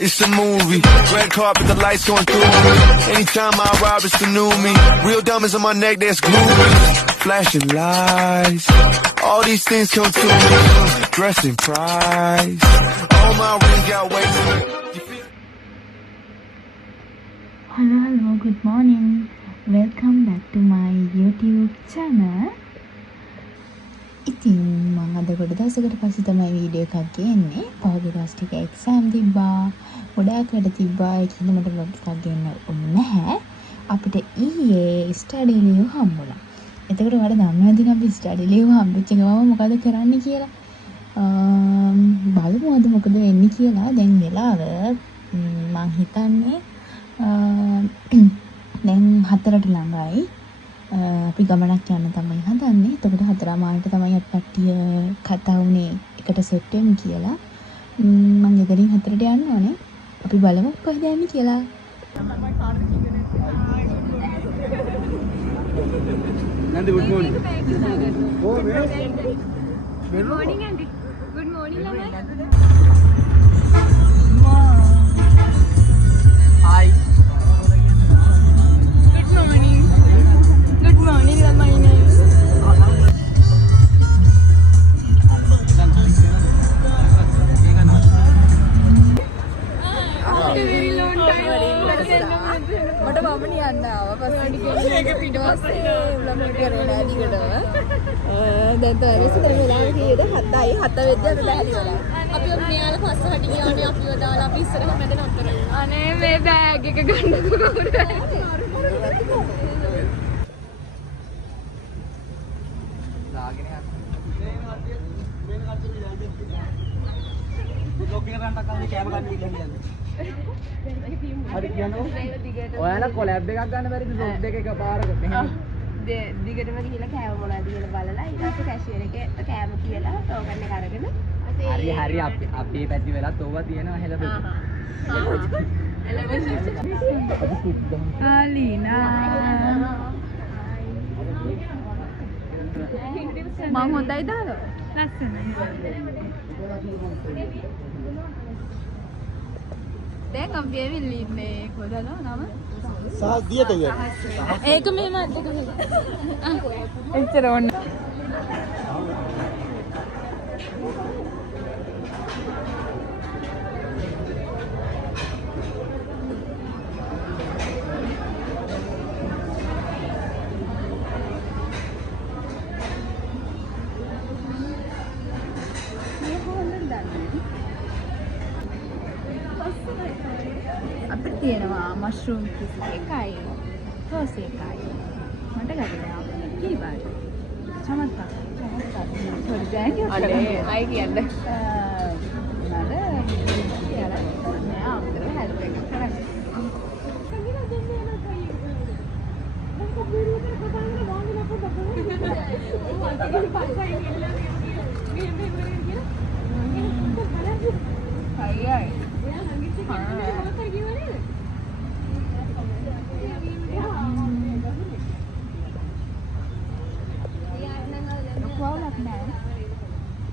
it's a movie. Red carpet, the lights going through me. Anytime I arrive, it's the new me. Real diamonds on my neck, that's groovy. Flashing lights, all these things come to me. Dressing price, all my rings got weight. Hello, good morning. Welcome back to my YouTube channel. ඉතින් මම අද ගොඩ දවසකට පස්සේ තමයි video එකක් ගේන්නේ. පහුගිය දවස් ටික එක්සෑම් තිබ්බා. ගොඩාක් වැඩ තිබ්බා. ඒක හින්දා මට vlog එකක් ගේන්න ඕනේ නැහැ. අපිට ඊයේ ස්ටඩි ලීව් හම්බුණා. එතකොට ඔයාලා දන්නවද අපි ස්ටඩි ලීව් හම්බෙච්ච ගමන් මොකද කරන්න කියලා? බලමු අද මොකද වෙන්නේ කියලා. දැන් වෙලාව මම හිතන්නේ දැන් 4ට ළඟයි. අපි ගමනක් යන්න තමයි හදන්නේ. එතකොට 4:00ට තමයි අපි කට්ටිය කතා වුණේ එකට සෙට් වෙමු කියලා. මම ගෙදරින් 4ට යන්න ඕනේ. අපි බලමු කොහෙද යන්නේ කියලා. Nandi, good morning. Good morning, Andy. Good morning, Lamai. Hi. Good morning. Good morning, Lamai. After very long time. මට මම නියන්න ආවා. පස්සේ ඒක පිටවස්සේ උලම් කරේලා දිගටම. දැන් තවරස් තර වෙලා කීයද 7යි 7 වෙද්දී අපි බැහැලි වෙලා. අපි මෙයාලා පස්සට ගියානේ අපිව දාලා අපි ඉස්සරහ මැද නතර වෙලා. අනේ මේ බෑග් එක ගන්නකො කවුරුද? ඔයාලා කොලැබ් එකක් ගන්න බැරිද බ්ලොග් දෙක එකපාරකට මෙහෙම දිගටම ගිහලා කෑම මොනවද කියලා බලලා ඊට පස්සේ කැෂියර් එකේ කෑම කියලා ටෝකන් එක අරගෙන හරි අපි පැති වෙලත් ඕවා තියෙනවා හෙලබෙට ආලීනා මම හොඳයි දාලා ලස්සනයි දැන් අපි ඇවිල්ලා ඉන්නේ කොහෙද නම සාදියට ගියා ඒක මෙහෙම එච්චර ඕන අපිට තියෙනවා මෂ්රූම් කිසි එකයි තෝස් එකයි මට ගත්තා කීපාට චමත්කාර සෝරි දැන් අනේ අය කියන්නේ නේද යාලා නෑ අපිට හෙල්ප් එකක් කරන්න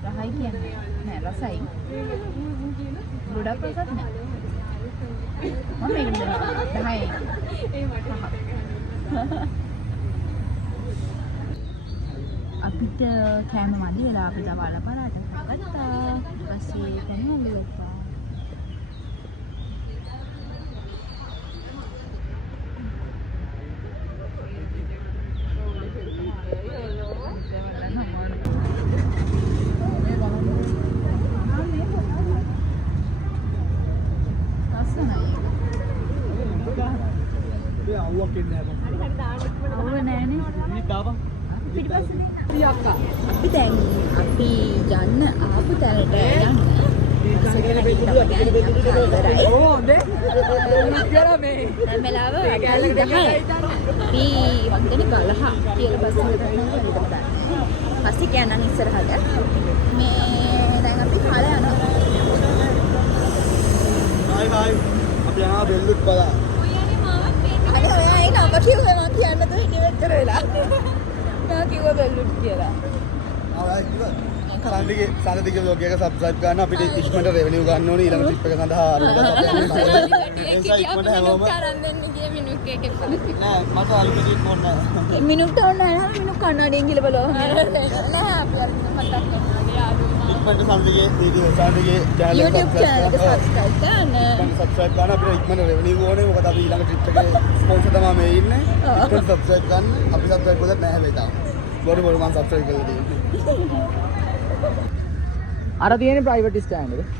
රහයි කියන්නේ නෑ රසයි ගොඩක් රසක් නෑ මම මේක දෙනවා 10 අපිට කෑම මදි වෙලා අපි දවල්ලා පරාට ගත්තා ඊට පස්සේ කෑම ගත්තා අපි දැන් අපි යන්න ආපු තැනට යන්න දැන් වෙලාව 10යි අපි වන්දනේ ගලහ කියලා බස් එකට යනවා පස්සේ කියන්න ඉස්සරහට මේ දැන් අපි කාලේ යනවා හයි අපි යනවා බෙල්ලුත් බලා අනේ ඔයා ඒ නම්බර් කිව්වේ මම කියන්න දුන්නේ ඉතින් වෙච්චර වෙලා මම කිව්වා බෙල්ලුත් කියලා ආවා කිව්වා සඳදිගේ vlog එක subscribe කරන්න අපිට ඉක්මනට revenue ගන්න ඕනේ ඊළඟ trip එක සඳහා ඉක්මනට හැමෝම කරන් දෙන්න ගිය මිනුක් එකේ පස්සේ නෑ මට අලුතෙන් ඕන නෑ මිනුක්ට ඕන නැහැ මිනුක් කන්නඩියෙන් ගිහලා බලව නෑ අපි අර මතක් කරනවා යාළුවා ඉක්මනට සඳදිගේ වීඩියෝ සඳදිගේ channel එක YouTube channel එක subscribe කරන්න subscribe කරන්න අපිට ඉක්මනට revenue ඕනේ මොකද අපි ඊළඟ trip එකේ sponsor තමයි මේ ඉන්නේ ඉක්මනට subscribe කරන්න අපි subscribe කරලා නැහැ මේ තාම බොරු මම subscribe කරලා තියෙන්නේ අර තියෙන ප්‍රයිවට් ස්ටෑන්ඩ් එක.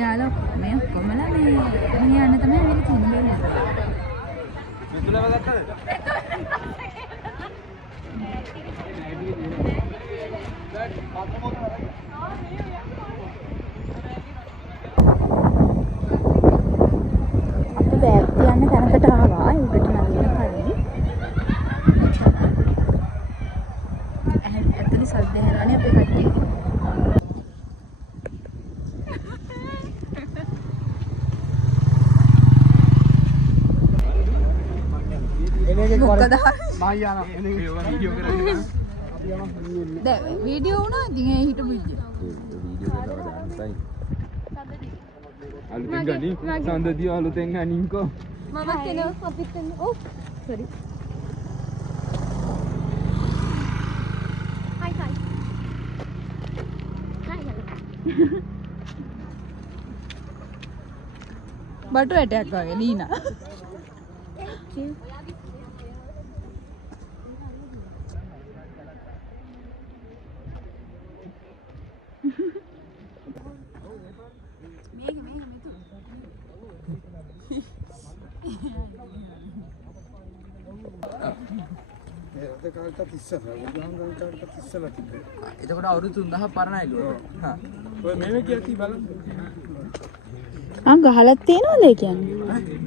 යාළුවා මේ කොමලා මේ යන්න තමයි වෙලි තින්නේ. මෙතුලව ගත්තද? අපි බෑග් තියන්න තැනකට ආවා. උඩට නගින්න කලින්. ඇත්තටම සද්ද හෙනවනේ අපේ කට්ටිය. මොකද මම යනවා වීඩියෝ කරන්නේ. දැන් වීඩියෝ වුණා ඉතින් ඒ හිටපු ඉන්නේ. අලුතෙන් ගනි සඳදිය අලුතෙන් ගනින්කෝ. මම කෙනා අපිත් එන්න. ඔව්. සෝරි. හයි හයි. බටු ඇටයක් වගේ නීනා. එතකොට අවුරුදු 3000ක් පරණයිලු. හා. ඔය මේක කියති බලන්න. ගහලා තියෙනවද ඒ කියන්නේ?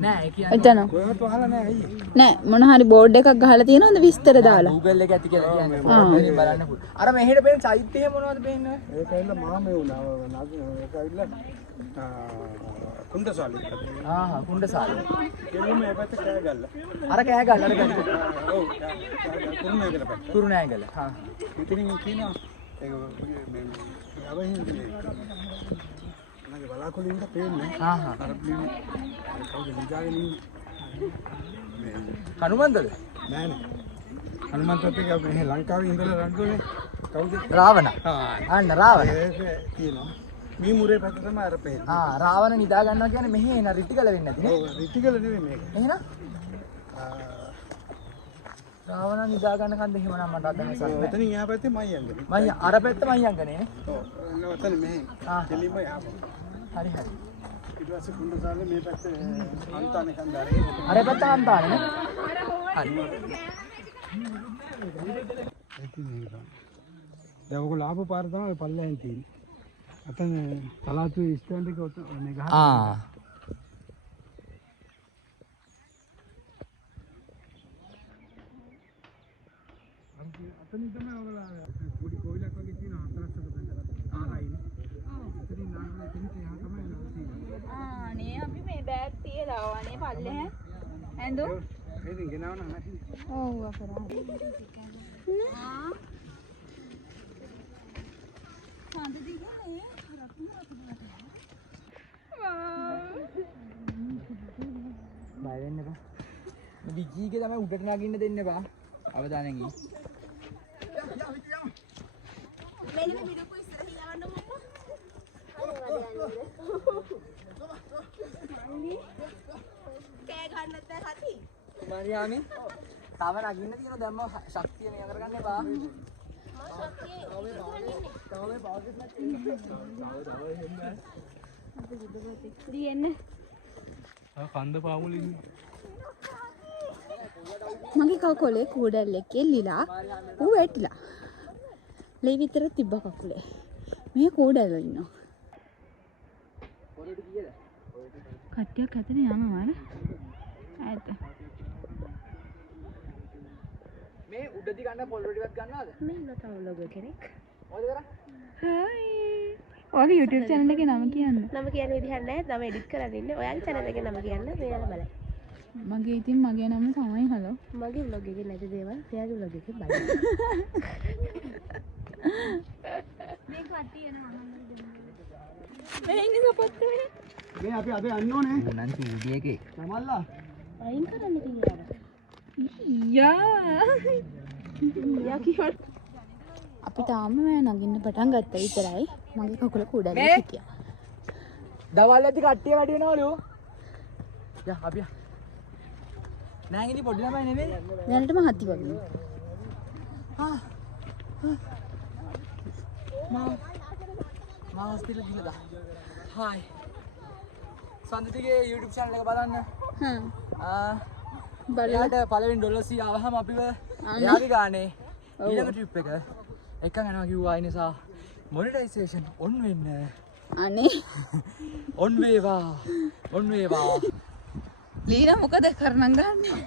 නෑ ඒ කියන්නේ. එතන. කොහෙවත් වහලා නෑ අයියේ. නෑ මොන හරි බෝඩ් එකක් ගහලා තියෙනවද විස්තර දාලා? Google එක ඇති කියලා කියන්නේ. බලන්න පුළුවන්. අර මෙහෙට පේන සයිට් එක මොනවද පේන්නේ? ඒක ඇවිල්ලා මාමේ වුණා. ඒක ඇවිල්ලා කුණ්ඩසාලි. කුණ්ඩසාලි. කෙලින්ම මේ පැත්ත කෑ ගල්ල. අර කෑ ගල්ල අර ගල්ල. ඔව්. කුරුණෑගල පැත්ත. කුරුණෑගල. ඉතින් කියනවා ඒක මේ අවහින්දනේ. මගේ බලාකුලින්ද පේන්නේ. අර බ්ලින් කවුද නිදාගෙන ඉන්නේ? හනුමන්තද? නෑ නෑ. හනුමන්තත් එක්ක අපි මේ ලංකාවේ ඉඳලා රණ්ඩුනේ කවුද? රාවණ. අන්න රාවණ. ඒක තියෙනවා. මේ මුරේ පැත්ත තමයි අර පේන්නේ. රාවණ නිදා ගන්නවා කියන්නේ මෙහි එන රිටිකල වෙන්නේ නැති නේ? ඔව් රිටිකල නෙමෙයි මේක. එහෙනම් රාවණ නිදා ගන්න කන්ද එහෙමනම් මට අදහසක් නැහැ. එතනින් එහා පැත්තේ මයියංගනේ. මම අර පැත්ත මම යංගනේ නේ? ඔව්. ඔතන මෙහෙ. කෙලින්ම යාපො. හරි හරි. ඊට පස්සේ කුණ්ඩසාලේ මේ පැත්තේ අන්තානේ කන්දාරේ. අර පැත්ත අන්තානේ නේ? හරි. දැන් ඔක ලාභ පාර තමයි පල්ලෙන් තියෙන්නේ. අතන පලාතු ස්ටෑන්ඩ් එක මේ ගහ. අතනින් තමයි ඔයගොල්ලෝ පොඩි කොවිලක් වගේ තියෙන අතරස්සක බඳලා. ආයිනේ. එතනින් නාන්නේ එතනින් එහා තමයි නවතින්නේ. නේ අපි මේ බෑග් තියලා ආවනේ පල්ලෙහැ. ඇඳු. ඉතින් ගෙනවන නැති. ඔව් අපරාධ. බය වෙන්න එපා. මේ විජීගේ තමයි උඩට නගින්න දෙන්න එපා. අවදානෙන් ඉන්න. මෙන්න මිනුකු ඉස්සරහින් යවන්න මොකෝ. කෑ ගන්න නැත්නම් හති. මරියාමි. තව නගින්න තියෙන දැම්ම ශක්තිය මෙයා කරගන්න එපා. කන්ද පාමුලින් මගේ කකුලේ කූඩැල්ලෙක් එල්ලිලා ඌ වැටිලා. ලේ විතර තිබ්බ කකුලේ. මේ කූඩැල්ල ඉන්නවා. කට්ටියක් ඇතන යනවා නේ. ඇත්ත. මේ උඩදී ගන්න පොල් රොටිවත් ගන්නවද? මේ ලතාව ලොගෝ කෙනෙක්. මොකද කරා? හායි. ඔයාගේ YouTube channel එකේ නම කියන්න. නම කියන විදිහක් නැහැ. නම එඩිට් කරලා ඉන්නේ. ඔයාගේ channel එකේ නම කියන්න. මෙයාලා බලන්න. මගේ ඉතින් මගේ නම තමයි හලෝ. මගේ vlog එකේ නැති දේවල් එයාගේ vlog එකේ බලන්න. මේ කට්ටිය එනවා මේ ඉන්නේ සපොත් මේ. මේ අපි අද යන්න ඕනේ. උනන් චූඩි එකේ. තමල්ලා. අයින් කරන්න කියලා. යා. යා කිව්වා. අපි තාම නගින්න පටන් ගත්තා විතරයි. මගේ කකුල කුඩාලේ හිටියා. දවල් ඇති කට්ටිය වැඩි වෙනවලු. යා අපි නෑ ඉතින් පොඩි ළමයි නෙමෙයි. දැනටම හති වගේ. මා හොස්පිටල් ගිහලා හායි සන්දිතිගේ YouTube channel එක බලන්න. බලන්න පළවෙනි ඩොලර් 100 ආවහම අපිව එයාගේ ගානේ ඊළඟ ට්‍රිප් එක එකන් යනවා කිව්වා. ඒ නිසා මොනිටයිසේෂන් ඔන් වෙන්න. අනේ ඔන් වේවා. ඔන් වේවා. ලීනා මොකද කරනන් ගන්නේ?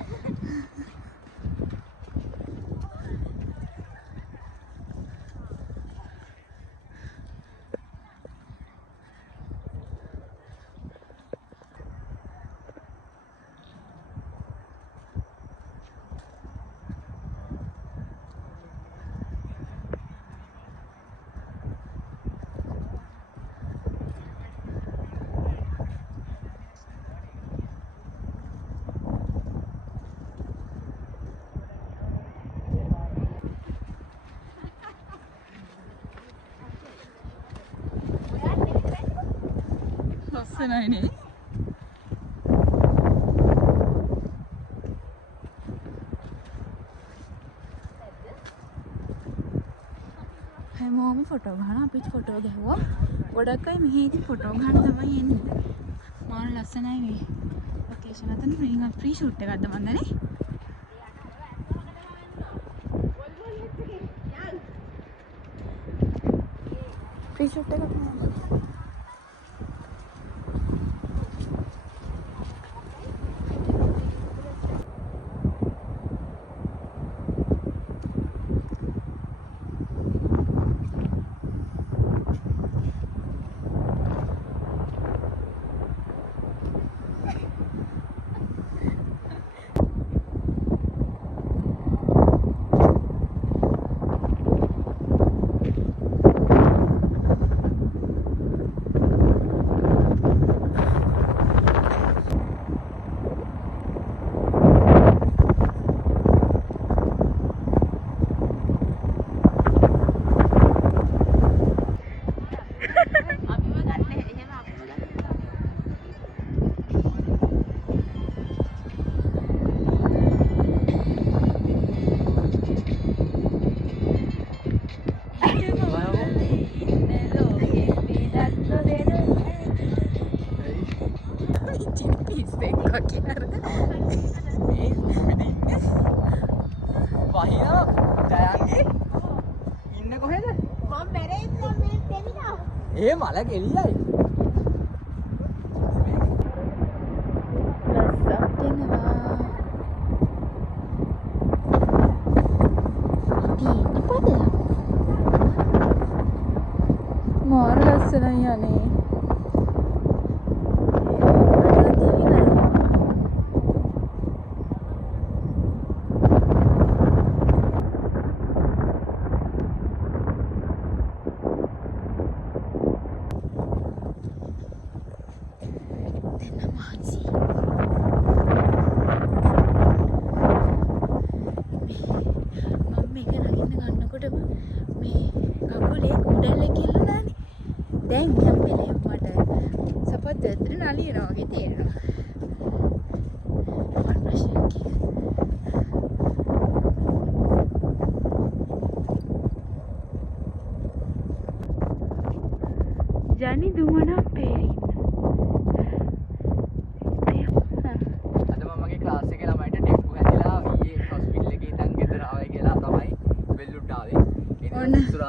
ලස්සනයිනේ. හැමෝම ෆොටෝ ගහන අපිත් ෆොටෝ ගැහුවා. ගොඩක් අය මෙහෙදි ෆොටෝ ගහන්න තමයි එන්නේ. මාන ලස්සනයි මේ ලොකේෂන් අතන ප්‍රී ෂූට් එකක්ද මන්දනේ. ප්‍රී ෂූට් එකක් නෑ. ඒ මල කෙලියයි. මාර ලස්සනයි අනේ. දැන් හැම වෙලේම මට සපත් දෙතර නලියනවා වගේ තේරෙනවා. මට ප්‍රශ්නයක් කියන්න. ජනි දුවන පේරින්න.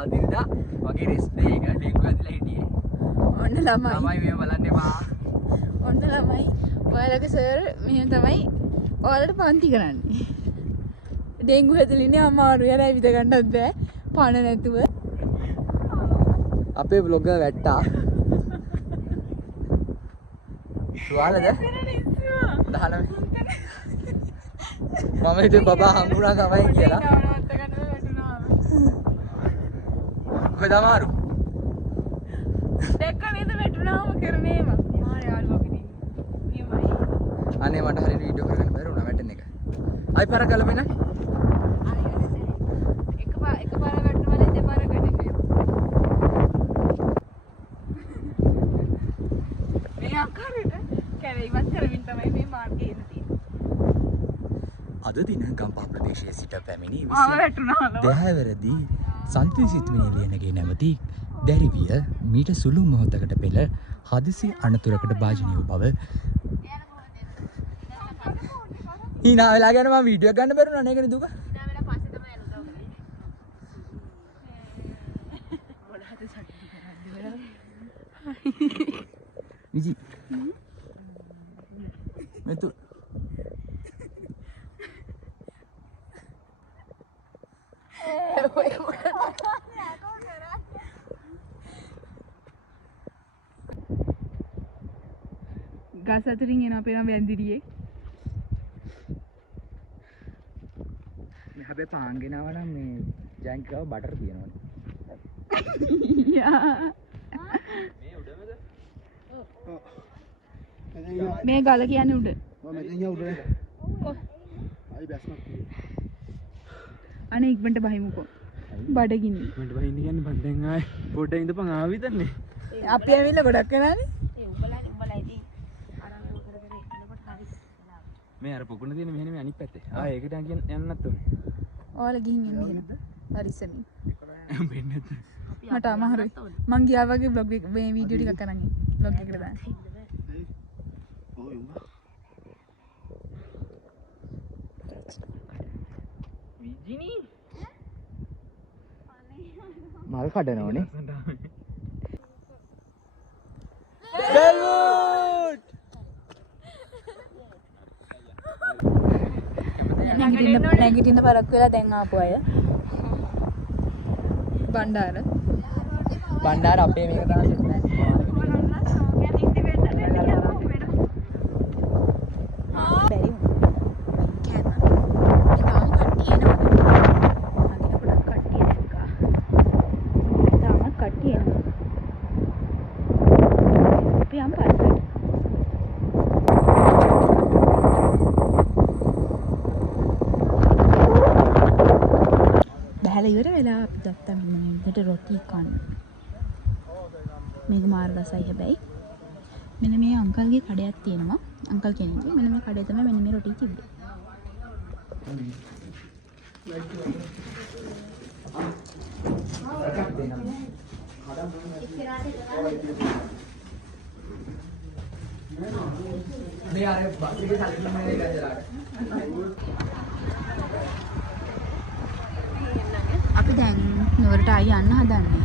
අදිරිදා වගේ රෙස් ඩේ එක ඩෙන්ගු ඇදලා හිටියේ. ඔන්න ළමයි. ළමයි මේව බලන්න එපා. ඔන්න ළමයි. ඔයාලගේ සර් මෙහෙම තමයි ඔයාලට පන්ති කරන්නේ. ඩෙන්ගු හැදෙලින්නේ අමාරුයි. යාලා විද ගන්නත් බෑ. පණ නැතුව. අපේ බ්ලොග් එක වැට්ටා. සුවාලද? 19. මම හිතුවේ බබා හම්බුණා තමයි කියලා. කොහෙද අමාරු? දැක්ක නේද වැටුණාම කරන්නේම. මාර යාළුවා පිටින්. නියමයි. අනේ මට හරියට වීඩියෝ කරගන්න බැරි වුණා වැටෙන එක. ආයි පාර කලබෙන. එකපාර වැටුණාම දෙපාර වැටෙන්නේ. මේ අක්කරට කැවේවත් කරමින් තමයි මේ මාර්ගයේ එන්නේ. අද දින ගම්පහ ප්‍රදේශයේ සිට පැමිණි ආව වැටුණාලෝ. දැහැවරදී සන්තිසිතුමිනි ලියනගේ නැවති දැරිවිය මීට සුළු මොහොතකට පෙර හදිසි අනතුරකට භාජනය වූ බව හීනා වෙලා ගැන මම වීඩියෝ එක ගන්න බැරුණා නේ ඒකනේ දුක. විජි මෙතු ගස් අතරින් එන අපේ නම් වැන්දිරියේ. මේ හැබැයි පාන් ගෙනාව නම් මේ ජැන්කව බටර් තියෙනවනේ. මේ ගල කියන්නේ උඩ. මෙතන උඩ. ආයි බැස්මක්. අනේ ඉක්මනට බහිමුකෝ. බඩගිනි. මට බහින්න කියන්නේ බන් දැන් ආයේ පොඩ්ඩක් ඉඳපන් ආවිදන්නේ. අපි ඇවිල්ලා ගොඩක් වෙනානේ. මේ අර පොකුණ තියෙන මෙහෙම මේ අනිත් පැත්තේ. ඒකට යන්නත් ඕනේ. ඔයාලා ගිහින් එන්න එහෙනම්. හරි ඉස්සෙල්ලා. වෙන්නේ මට අමාරුයි. මං ගියා වගේ බ්ලොග් එක මේ වීඩියෝ ටිකක් කරන් ඉන්නේ. බ්ලොග් එකට දාන්න. විජිනි මල් කඩනවනේ. බෙල්වුඩ් නැගිටින්න පරක්කු වෙලා දැන් ආපු අය. බණ්ඩාර අපේ මේක තමයි සෙට් නැහැ. බැරි වුණා. තාමත් කට්ටිය එනවා. අපි යම් පස්සට. බහැලා ඉවර වෙලා අපි ගත්තා මෙන්නට රොටි කන්න. මේක මාර්ගසයි හැබැයි. මෙන්න මේ අංකල්ගේ කඩයක් තියෙනවා. අංකල් කෙනෙක්ගේ මෙන්න මේ කඩේ තමයි මෙන්න මේ රොටි තිබ්බේ. මේ අර බස්රිගේ සල්ලිම නේ ගන්දලාට. අපි දැන් නුවරට ආයි යන්න හදන්නේ.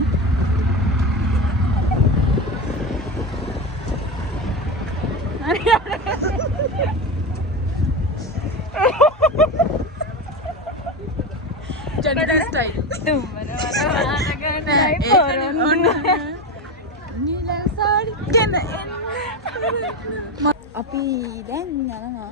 General style. අපි දැන් යනවා.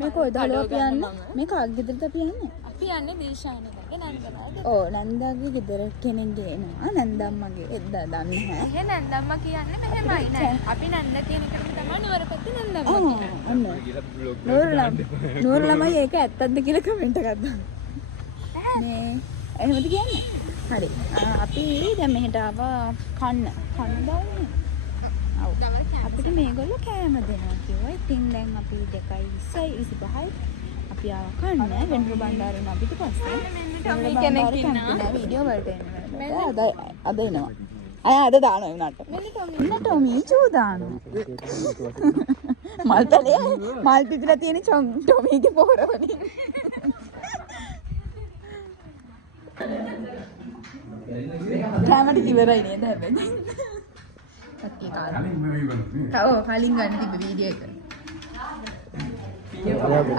මේ කොයිද අපි යන්නේ? මේ කාගේ ගෙදරද අපි යන්නේ? අපි යන්නේ දීශානගේ නන්දලාගේ. ඔව් නන්දාගේ ගෙදර කෙනෙක් ගේනවා. නන්දම්මගේ එද්දා දන්නේ නැහැ. එහෙ නන්දම්ම කියන්නේ මෙහෙමයි නෑ. අපි නන්ද කියන එකට තමයි නුවරපැත්තේ නන්දම්ම කියන්නේ. නූර ළමයි ඒක ඇත්තක්ද කියලා කමෙන්ට් එකක් දාන්න. මේ එහෙමද කියන්නේ? හරි. අපි දැන් මෙහෙට ආවා කන්න දාන්නේ. ඔව්. අපිට මේගොල්ලෝ කෑම දෙනවා කිව්වා. ඉතින් දැන් අපි 2:25යි අපි ආවා කන්න වෙන්ද්‍ර බණ්ඩාරේ අපිට පස්සේ. ටොමි කෙනෙක් ඉන්නවා. වීඩියෝ වලට එනවා. අද එනවා. අද දානවා උනාට. මෙන්න ටොමි චූ දානවා. මල් පිපිලා තියෙන ටොමිගේ පොරවලින්. කැමරට ඉවරයි නේද හැබැයි. සත්‍ය කාලේ. ඔව් කලින් ගන්න තිබ්බ වීඩියෝ එක.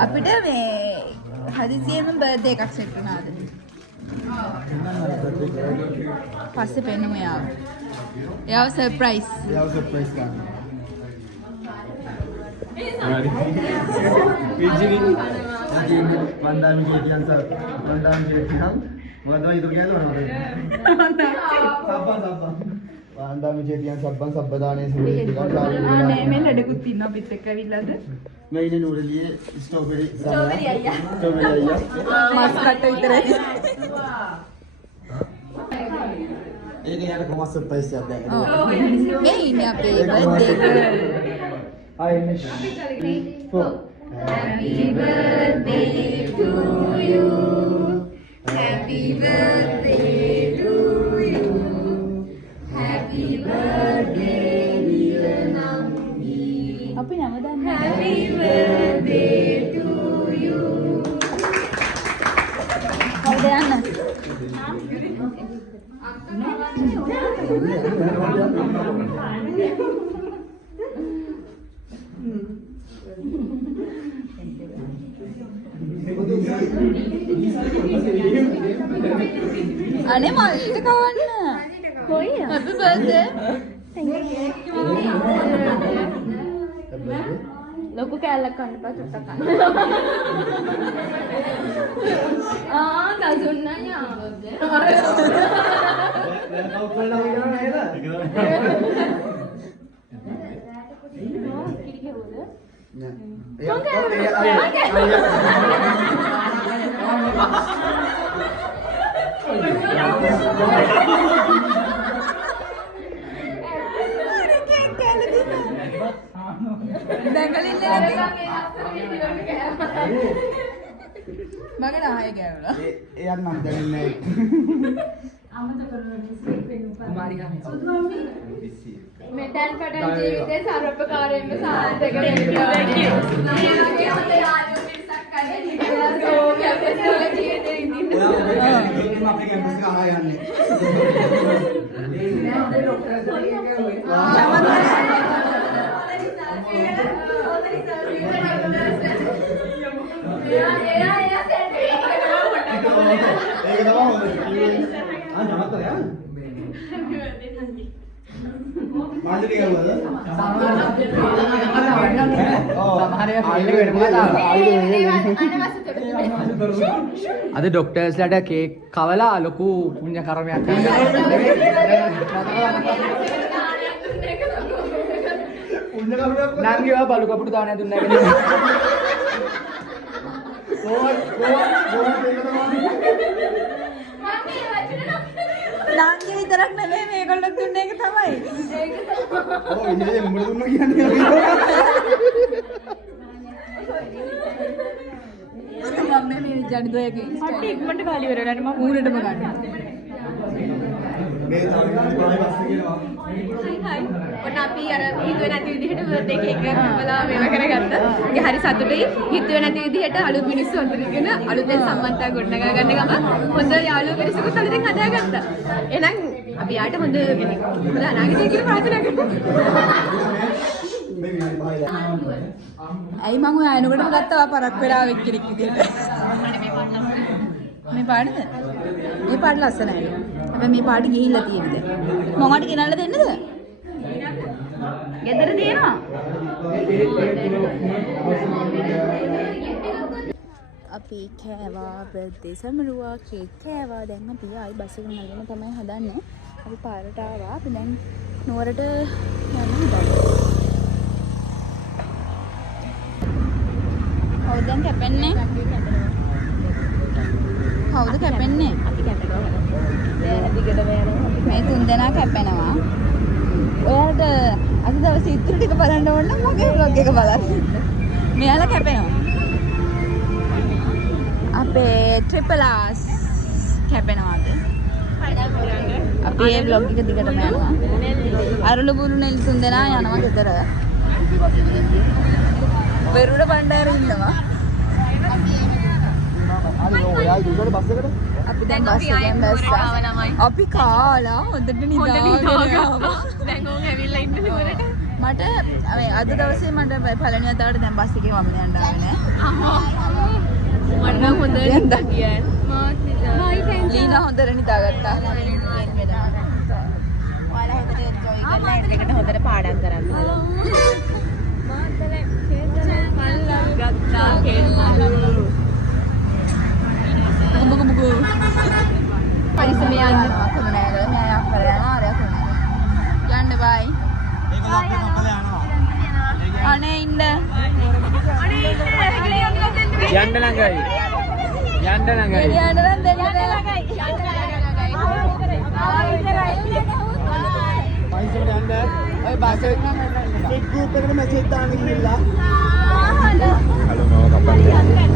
අපිට මේ හදිසියෙම බර්ත්ඩේ එකක් සෙට් වුණාද? පස්සේ පෙන්නමු යාව. යාව සර්ප්‍රයිස්. යාව සර්ප්‍රයිස් ගන්න. වන්දාමි කියතියන් සර් වන්දාමි කියතියන් මොකද වයි ඉතුරු කියන්නේ මොනවද? වන්දාමි කියතියන් සබ්බන් සබ්බදානේ සුවේ ටිකක් නේ මේ ලඩකුත් ඉන්න අපිත් එක්ක ඇවිල්ලාද? මේ ඉන්නේ නූරලියේ ස්ට්‍රෝබෙරි අයියා. ස්ට්‍රෝබෙරි අයියා මස් කට්ට විතරයි. ඒක යාර කොහොමද සර්ප්‍රයිස් එකක් දැන්. මේ ඉන්නේ අපේ birthday girl. I miss you. Happy birthday to you. Happy birthday to you. Happy birthday dear Nambi. අපි නම දන්නේ. Happy birthday to you. කවුද යන්න? අනේ මල්ලිට කවන්න. කොයි? Happy birthday. ලොකු කෑල්ලක් කන්න එපා චුට්ටක් කන්න. දසුන්නා යාවද? මගේ නාය ගෑවලා. එයාට නම් දැනෙන්නේ මෙතෙන් පටන් ජීවිතේ සර්වපකාරයෙන්ම සාර්ථක වෙනවා. අපේ කැම්පස් එක ආයෙ යන්නේ. ඒක තමයි හොඳ. නමස්කාර යා. මාජරි කරුවද? අද ඩොක්ටර්ස්ලට කේක් කවලා ලොකු පුණ්‍ය කර්මයක් නංගිවා බලු කපුටු දානය දුන්නා කියලා. නාංගි විතරක් නෙමෙයි මේගොල්ලෝ දුන්නේ ඒක තමයි. ඔව් ඉන්නේ මුල දුන්නා කියන්නේ. මම මේ ජනිදෝයගේ අට ඉක්මනට කාලි වෙරලානේ මම ඌරටම ගන්නවා. මේ තමයි බස් කියනවා. ඔන්න අපි අර හිතුවේ නැති විදිහට බර්ත්ඩේ කේක් එකක් කපලා මේවා කරගත්තා. ඒක හරි සතුටුයි. හිතුවේ නැති විදිහට අලුත් මිනිස්සු හඳුනගෙන අලුතෙන් සම්බන්ධතා ගොඩනගා ගන්න ගම හොඳ යාළුවෝ මිනිස්සුත් අලුතෙන් හදාගත්තා. එහෙනම් අපි යාට හොඳ අනාගතය කියලා ප්‍රාර්ථනා කරමු. ඇයි මම ඔය අයනකොටම ගත්තා පරක් වෙලා වෙච්ච කෙනෙක් විදියට. මේ පාඩද? මේ පාඩ ලස්සනයි. හැබැයි මේ පාඩ ගිහිල්ලා තියෙනද? මොකට ගෙනල්ලා දෙන්නද? ගෙදර තියෙනවා. අපි කෑවා බර්ත්ඩේ සමරුවා කේක් කෑවා. දැන් අපි ආයි බස් එක නගින්න තමයි හදන්නේ. අපි පාරට ආවා. අපි දැන් නුවරට යන්න හදන්නේ. කවුද දැන් කැපෙන්නේ? කවුද කැපෙන්නේ? අපි කැපෙනවා. මේ තුන් දෙනා කැපෙනවා. ඔයාලට අද දවසේ ඉතුරු ටික බලන්න ඕන නම් මගේ vlog එක බලන්න. මෙයාලා කැපෙනවා. අපේ ට්‍රිපල් ආස් කැපෙනවාද? අපි මේ vlog එක දිගටම යනවා. අරුළු බුළු නෙල් තුන් දෙනා යනවා ගෙදර. වෙරුඩ බණ්ඩාර ඉන්නවා. අනේ ඔයා ඉන්නකොට බස් එකට? අපි දැන් දැන් බස් අපි ආයෙ එකෙන් නුවරට බැස්සා. ආවා ළමයි. අපි කාලා හොඳට නිදාගෙන ආවා. දැන් ඕන් ඇවිල්ලා ඉන්න නුවරට. මට අද දවසේ මට පළවෙනි වතාවට දැන් බස් එකේ වමන යන්න ආවේ නෑ. මට නම් හොඳට නිදා කියයි. ලීනා හොඳට නිදාගත්තා. ඔයාලා හොඳට එන්ජොයි කරලා එකට හොඳට පාඩම් කරන්න. ගත්තා කෙල්ලෝ. මුගු පරිස්සම යන්න. කොහොම නෑ ගල මම අක්කර යනවා අරයා කොහොමද යන්න බයි අනේ ඉන්න යන්න ළඟයි. යන්න ළඟයි. යන්න නම් දෙන්න පයිසට යන්න ඔය බස් එක ටික් ගෲප් එකට මැසේජ් දාන්න ගිහිල්ලා හලෝ මම කපන්නේ.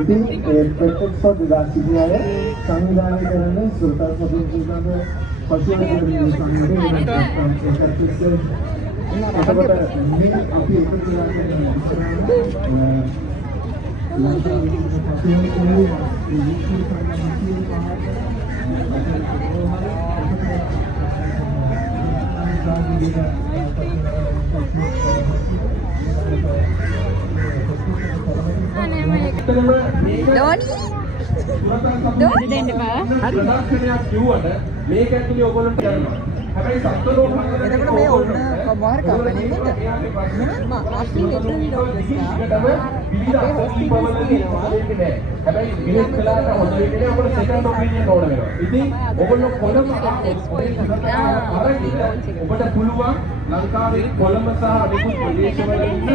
ඉතින් ඒ ප්‍රොටෙක්ට් දාසියාය සංවිධානය කරන සුරතල් සතුන් පිළිබඳ පසුබිම් දෙන සංවිධානය එතකොට මේ අපි එකතු Doni දෙන්න බෑ. හරි. ලක්ෂණයක් කිව්වට මේක ඇතුලේ ඔයගොල්ලන්ට යනවා. හැබැයි සත්ත්වලෝකම් එතකොට මේ ඔන්න කොමාර කපන්නේ නේද? මම අපි මෙතන ඉඳලා අපේ හොස්පිටල් කියනවා. හැබැයි විනිත් කළාට හොඳ වෙන්නේ අපිට සෙකන්ඩ් ඔපිනියන් ඕන වෙනවා. ඉතින් ඔයගොල්ලෝ කොළඹ ඔබට පුළුවන් ලංකාවේ කොළඹ සහ අනිකුත් ප්‍රදේශවල ඉන්න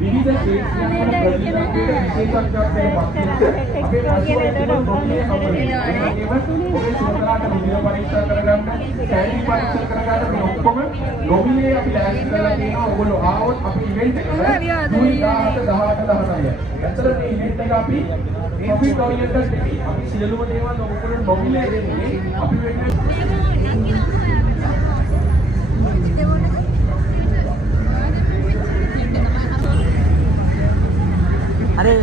විවිධ ක්ෂේත්‍රවල ප්‍රතිනිධිත්වයට විශේෂඥයෙක් වෙනවා. අපේ පසුබිම ඔබේ සුවඳලාට විදින පරීක්ෂා කරගන්න, සෑනිටි පරීක්ෂා කරගන්න මේ ඔක්කොම නොමිලේ අපි ලෑස්ති කරලා තියෙනවා. ඔයගොල්ලෝ ආවොත් අපි ඉවෙන්ට් එකට ජූලි 17 18 19. ඇත්තට මේ ඉවෙන්ට් එක අපි ප්‍රොෆිට් ඔරියන්ටඩ් නෙමෙයි. අපි සියලුම දේවල් ඔයගොල්ලෝ නොමිලේ දෙන්නේ. අපි වෙන්නේ අरे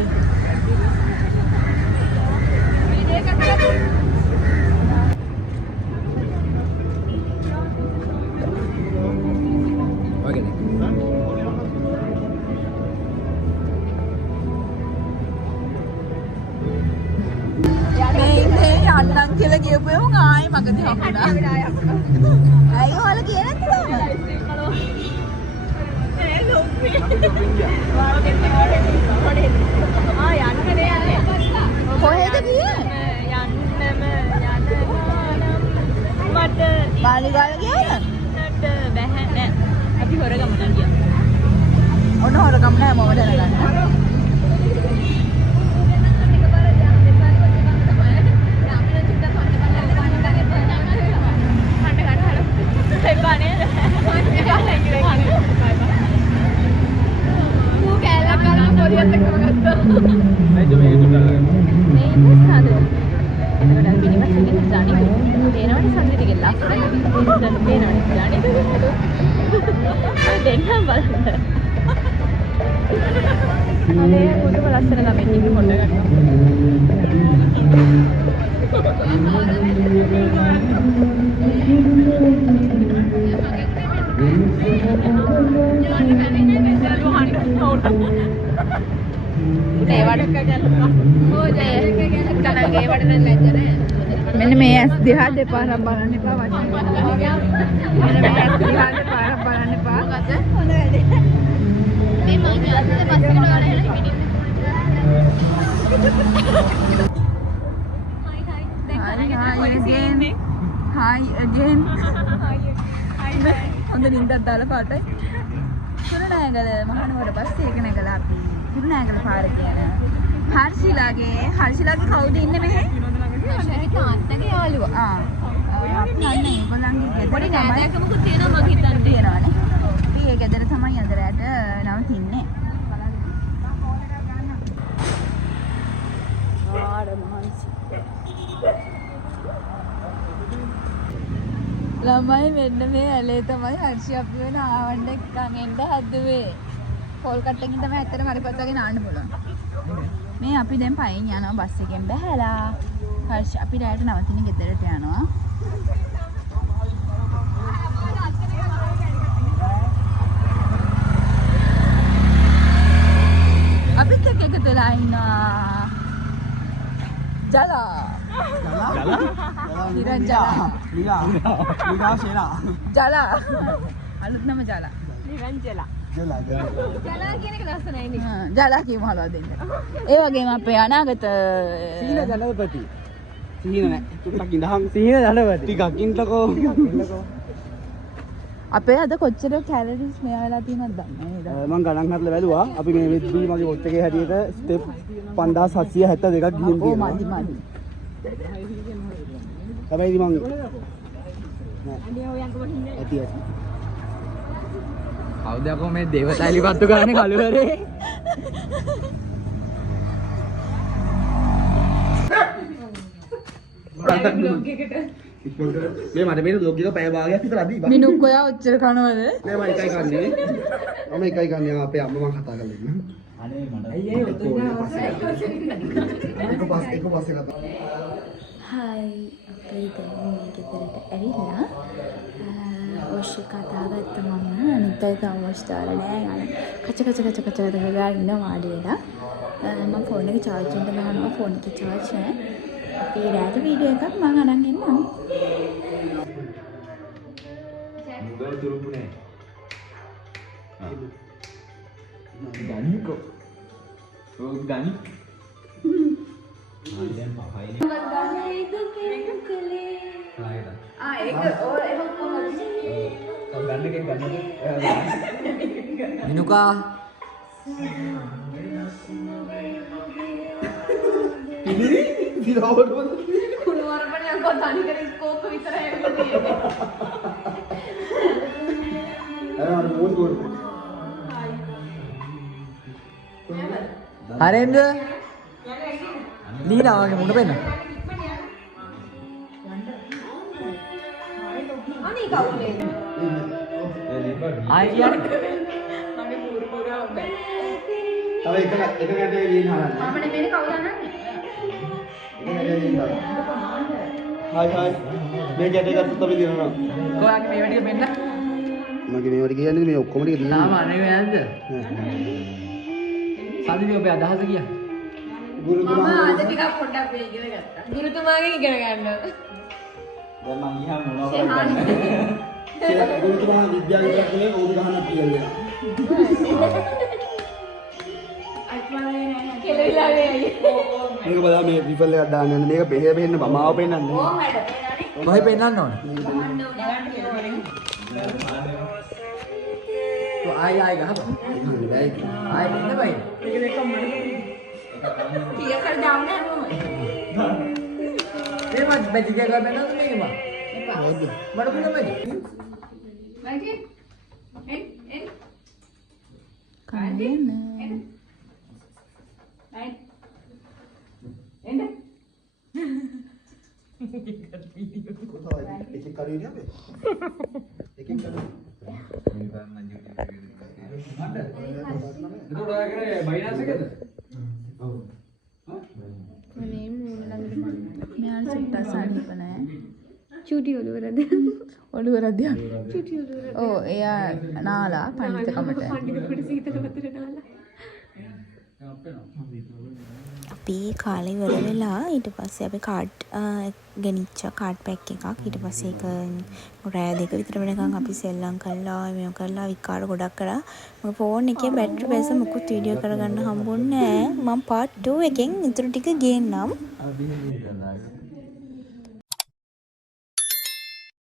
යන්නම් කියලා කියපුවම ආයේ මගදී හම්බුණා. ඇයි ඔයාලා කියන්නේ නැත්තේ? කොහෙද ගියේ? මට බාලිගාල ගියාද? බැහැ නෑ. අපි හොර ගමන ගියා. ඔන්න හොරගම නෑ මම දැනගන්න. Ini අනේ පුදුම ලස්සන ළමෙක් ඉන්න හොඳ ගන්නවා. මෙන්න මේ ඇස් දිහා දෙපාරක් බලන්න එපා වචන. මෙන්න මේ ඇස් දිහා දෙපාරක් බලන්න එපා. හොඳ වැඩේ. මේ මම අද පස්සේ වල Hi again. හොඳ නින්දක් දාලා පාටයි. කුරුණෑගල මහනුවර බස් එක නැගලා අපි කුරුණෑගල පාරේ යන හර්ෂිලාගේ කවුද ඉන්නේ මෙහෙ? හර්ෂිලාගේ තාත්තගේ යාළුවා. අපි නන්නේ ඒගොල්ලන්ගේ ගෙදර නෑදෑකමකුත් තියෙනවා මං හිතන්නේ තියෙනවානේ. අපි ඒ ගෙදර තමයි අද රැට නවතින්නේ. ආර මහන්සි. ළමයි මෙන්න මේ ඇලේ තමයි හර්ෂි අපි වෙන ආවන්න එක්කන් එන්න හදුවේ. පොල් කට්ටකින් තමයි ඇත්තටම හරි පස්සගෙන ආන්න පුළුවන්. මේ අපි දැන් පයින් යනවා බස් එකෙන් බැහැලා. හර්ෂි අපි රැයට නවතින ගෙදරට යනවා. අපිත් එක්ක එකතු වෙලා ඉන්නවා. ජලා නිරංජලා ජලා අලුත් නම ජලා නිරංජලා ජලා කියන එක ලස්සනයි නේ ජලා කියමු හලවා දෙන්න. ඒ වගේම අපේ අනාගත සීන ජනපති සීන නෑ ටිකක් ඉඳහන් සීන ජනපති ටිකක් ඉන්නකෝ අපේ අද කොච්චර කැලරිස් මෙයා වෙලා තියෙනවද දන්නේ නේද? මම ගණන් හදලා බැලුවා අපි මේ වෙද්දී මගේ වොච් එකේ හැටියට ස්ටෙප් 5772ක් ගිහින් තියෙනවා. මදි. හැබැයි මං ඇති කවුද අපෝ මේ දේවතාලි පත්තු ගානේ කළුවරේ? මේ මට මේ බ්ලොග් එක පැය භාගයක් විතර අදී බා. මිනුක් ඔයා ඔච්චර කනවද? නෑ මම එකයි කන්නේ. මම එකයි කන්නේ අපේ අම්මා මම කතා කරලා ඉන්න. අනේ මට. අයියේ ඔතන එක පස්සේ කතා. හයි අපේ දැන් මේ ගෙදරට ඇවිල්ලා ඔෂි කතා ගත්ත මම අනිත් අය තාම ඔෂ් දාලා නෑ ගන්න කච ගාලා ඉන්න වාඩි වෙලා මම ෆෝන් එක charge එකෙන් දානවා ෆෝන් එකේ charge නෑ අපි රාත් වීඩියෝ එකක් මම අරන් එන්නම් මුගල් තුරුපුනේ ගනිකෝ ඔය ගනි දැන් පහයිනේ Minuka. Harendra. Lina wage muna penna. ආයි කියන්නේ මගේ පුරුපුරව බෑ. තව එක ගැටේ ගිහින් හරන්න. මම නෙමෙයි කවුද අහන්නේ? හායි මේ ගැටේ ගත්තොත් අපි දිනනවා. කොහාගේ මේ වැඩිය මෙන්න. මගේ මේ වැඩි කියන්නේ මේ ඔක්කොම ටික දිනනවා. තාම අනේ යන්නද? සාදිනේ ඔබේ අදහස කිය. ගුරුතුමා අද ටිකක් පොඩ්ඩක් මේ ඉගෙන ගත්තා. ගුරුතුමාගෙන් ඉගෙන ගන්න. දැන් මං ගියාම මොනවා කරන්නේ? ගුරුතුමා විද්‍යාලයට ගිහලා ඕක ගහන්න කියලා. කෙලවිලා වෙයි. මේක බලන්න මේ රිෆල් එකක් දාන්න යන මේක බෙහෙ බෙහෙන්න බමාව පෙන්නන්නේ. කොහේ පෙන්නන්න ඕනේ? તો ආයි ගහපන්. ආයි ඉන්න බයි. ඒක දෙකම කීයක් කර දාන්න ඕනේ. මේ මත් බැටි එක ගන්නද මේක මම. එපා. මට පුළා බැටි. බැටි. එන්. කන්නේ එන්න. එකෙක් කරියනේ අපේ. එකෙක් කරියනේ. දුරාගෙන මෙයාට චුට්ටක් සනීප නෑ. චූටි ඔළුවරද ඔළුව රදියක්. ඔව් එයා නාලා පඬිතුකමට. පඬිතුකට සීතල වතුර නාලා අපි කාලේ ඉවර වෙලා ඊට පස්සේ අපි කාඩ් ගෙනිච්චා කාඩ් පැක් එකක්. ඊට පස්සේ ඒක රෑ 2 විතර වෙනකන් අපි සෙල්ලම් කළා මේව කළා විකාර ගොඩක් කරා. මගේ ෆෝන් එකේ බැටරි බැස මුකුත් වීඩියෝ කරගන්න හම්බුන්නේ නැහැ. මම part 2 එකෙන් ඉතුරු ටික ගේන්නම්.